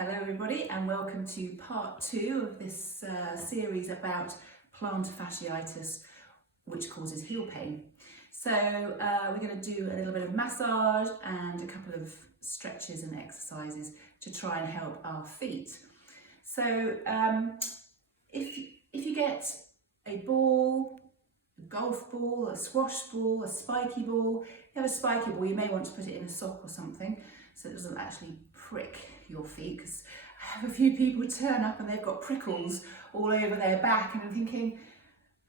Hello everybody and welcome to part 2 of this series about plantar fasciitis, which causes heel pain. So we're going to do a little bit of massage and a couple of stretches and exercises to try and help our feet. So if you get a ball, a golf ball, a squash ball, a spiky ball, if you have a spiky ball you may want to put it in a sock or something so it doesn't actually prick your feet, because I have a few people turn up and they've got prickles all over their back and I'm thinking,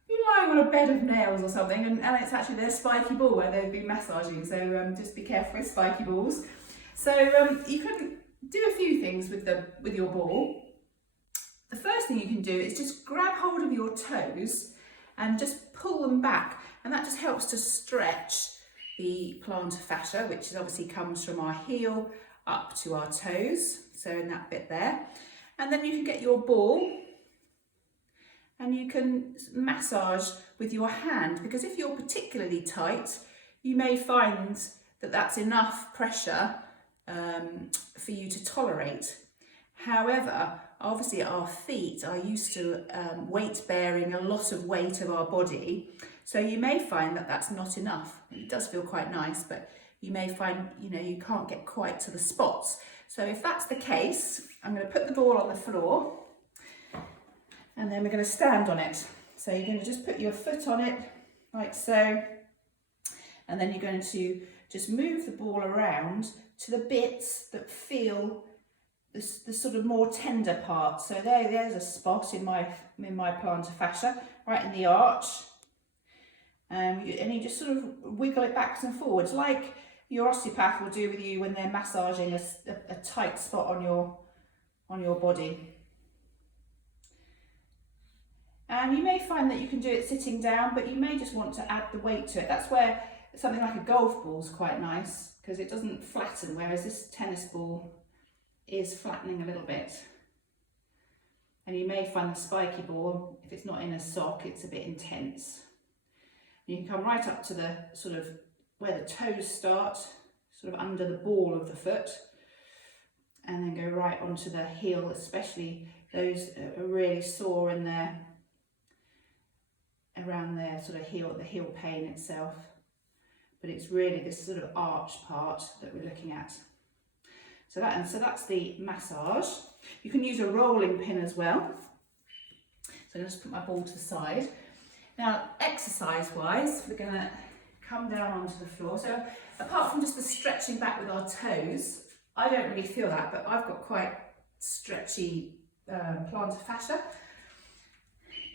you're lying on a bed of nails or something, and it's actually their spiky ball where they've been massaging, so just be careful with spiky balls. So you can do a few things with your ball. The first thing you can do is just grab hold of your toes and just pull them back, and that just helps to stretch the plantar fascia, which obviously comes from our heel up to our toes, so in that bit there. And then you can get your ball and you can massage with your hand, because if you're particularly tight you may find that that's enough pressure for you to tolerate. However, obviously our feet are used to weight bearing a lot of weight of our body, so you may find that that's not enough. It does feel quite nice, but you may find you can't get quite to the spots. So if that's the case, I'm going to put the ball on the floor and then we're going to stand on it. So you're going to just put your foot on it like so, and then you're going to just move the ball around to the bits that feel the sort of more tender part. So there's a spot in my plantar fascia, right in the arch, and you just sort of wiggle it backwards and forwards like your osteopath will do with you when they're massaging a tight spot on your body. And you may find that you can do it sitting down, but you may just want to add the weight to it. That's where something like a golf ball is quite nice, because it doesn't flatten, whereas this tennis ball is flattening a little bit. And you may find the spiky ball, if it's not in a sock, it's a bit intense. You can come right up to the sort of where the toes start, sort of under the ball of the foot, and then go right onto the heel, especially those are really sore in there, around their sort of heel, the heel pain itself. But it's really this sort of arch part that we're looking at. So that's the massage. You can use a rolling pin as well. So I'm just put my ball to the side. Now, exercise-wise, we're going to come down onto the floor. So apart from just the stretching back with our toes, I don't really feel that, but I've got quite stretchy plantar fascia,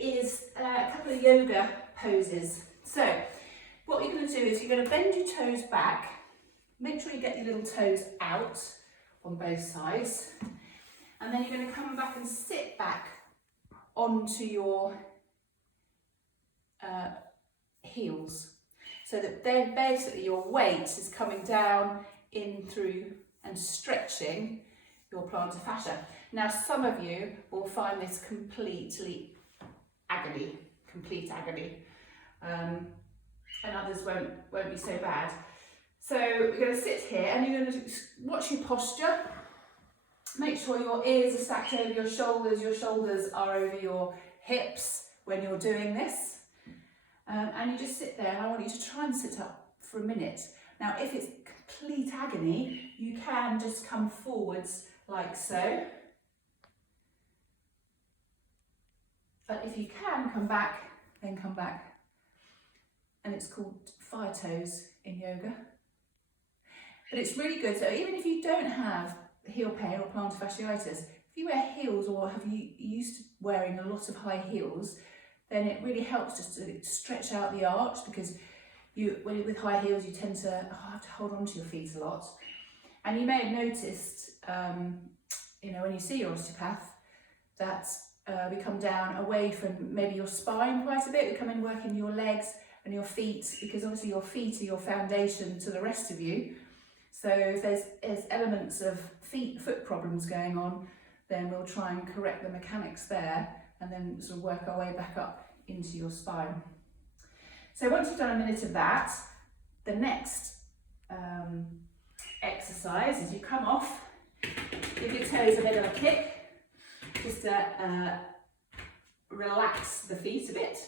is a couple of yoga poses. So what you're going to do is you're going to bend your toes back, make sure you get your little toes out on both sides, and then you're going to come back and sit back onto your heels, so that then basically your weight is coming down in through and stretching your plantar fascia. Now some of you will find this complete agony, and others won't be so bad. So we're going to sit here and you're going to watch your posture. Make sure your ears are stacked over your shoulders are over your hips when you're doing this. And you just sit there, and I want you to try and sit up for a minute. Now if it's complete agony, you can just come forwards like so. But if you can come back, then come back. And it's called fire toes in yoga. But it's really good. So even if you don't have heel pain or plantar fasciitis, if you wear heels or have you used to wearing a lot of high heels, then it really helps just to stretch out the arch, because with high heels you tend to have to hold on to your feet a lot. And you may have noticed, when you see your osteopath, that we come down away from maybe your spine quite a bit. We come in working your legs and your feet, because obviously your feet are your foundation to the rest of you. So if there's elements of foot problems going on, then we'll try and correct the mechanics there, and then sort of work our way back up into your spine. So once you've done a minute of that, the next exercise is you come off, give your toes a bit of a kick, just to relax the feet a bit.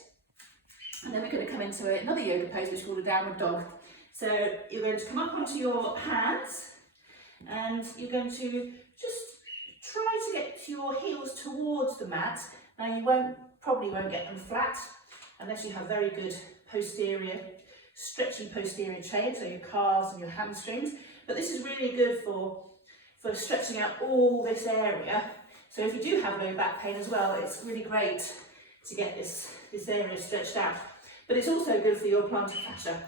And then we're going to come into another yoga pose, which is called a downward dog. So you're going to come up onto your hands, and you're going to just try to get your heels towards the mat. Now you probably won't get them flat unless you have very good stretchy posterior chain, so your calves and your hamstrings. But this is really good for stretching out all this area. So if you do have low back pain as well, it's really great to get this area stretched out. But it's also good for your plantar fascia.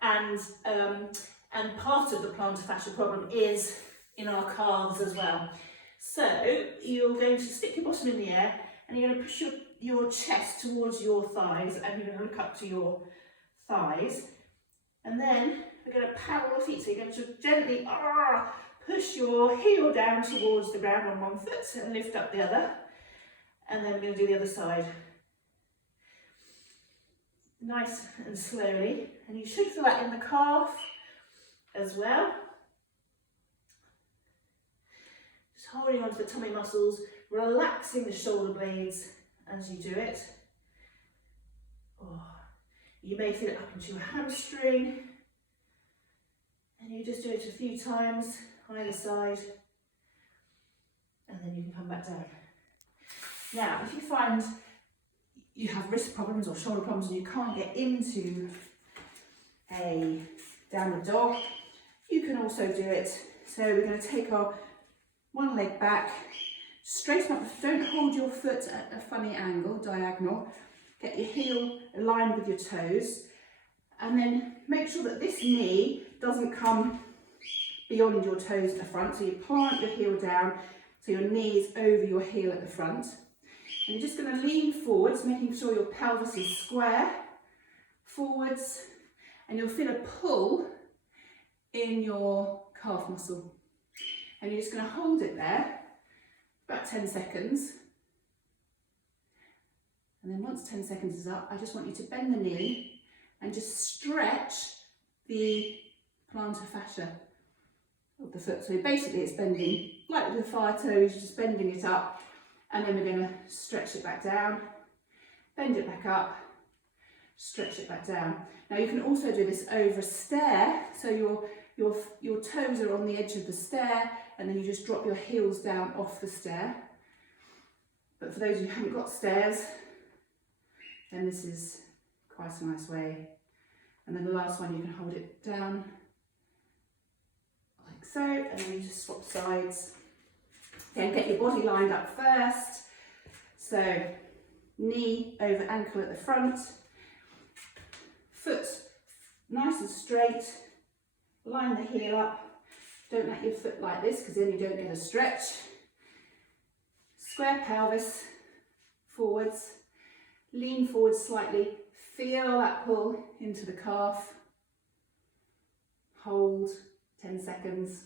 And part of the plantar fascia problem is in our calves as well. So you're going to stick your bottom in the air, and you're going to push your chest towards your thighs, and you're going to look up to your thighs. And then we're going to paddle the feet. So you're going to gently push your heel down towards the ground on one foot and lift up the other. And then we're going to do the other side. Nice and slowly. And you should feel that in the calf as well. Just holding onto the tummy muscles, relaxing the shoulder blades as you do it. You may feel it up into your hamstring. And you just do it a few times, either side. And then you can come back down. Now, if you find you have wrist problems or shoulder problems and you can't get into a downward dog, you can also do it. So we're going to take our one leg back, straighten up, don't hold your foot at a funny angle, diagonal, get your heel aligned with your toes, and then make sure that this knee doesn't come beyond your toes at the front, so you plant your heel down so your knee is over your heel at the front. And you're just going to lean forwards, making sure your pelvis is square, forwards, and you'll feel a pull in your calf muscle. And you're just going to hold it there, about 10 seconds. And then once 10 seconds is up, I just want you to bend the knee and just stretch the plantar fascia of the foot. So basically it's bending, like with the fire toes, just bending it up. And then we're going to stretch it back down, bend it back up, stretch it back down. Now you can also do this over a stair, so your toes are on the edge of the stair, and then you just drop your heels down off the stair. But for those who haven't got stairs, then this is quite a nice way. And then the last one, you can hold it down like so, and then you just swap sides. Then get your body lined up first. So knee over ankle at the front, foot nice and straight, line the heel up. Don't let your foot like this because then you don't get a stretch. Square pelvis, forwards, lean forward slightly, feel that pull into the calf. Hold 10 seconds.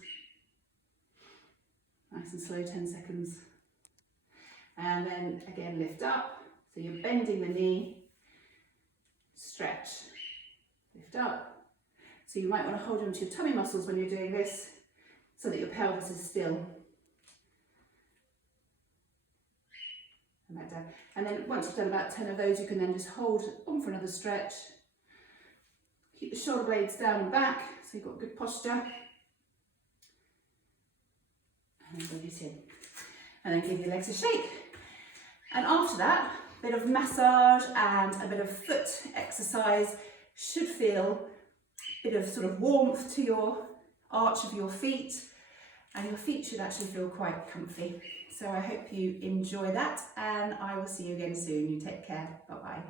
Nice and slow, 10 seconds. And then again, lift up. So you're bending the knee, stretch, lift up. So you might want to hold onto your tummy muscles when you're doing this so that your pelvis is still. And back down. And then once you've done about 10 of those, you can then just hold on for another stretch. Keep the shoulder blades down and back so you've got good posture. And bring it in. And then give your legs a shake. And after that, a bit of massage and a bit of foot exercise should feel a bit of sort of warmth to your arch of your feet, and your feet should actually feel quite comfy. So I hope you enjoy that, and I will see you again soon. You take care. Bye bye.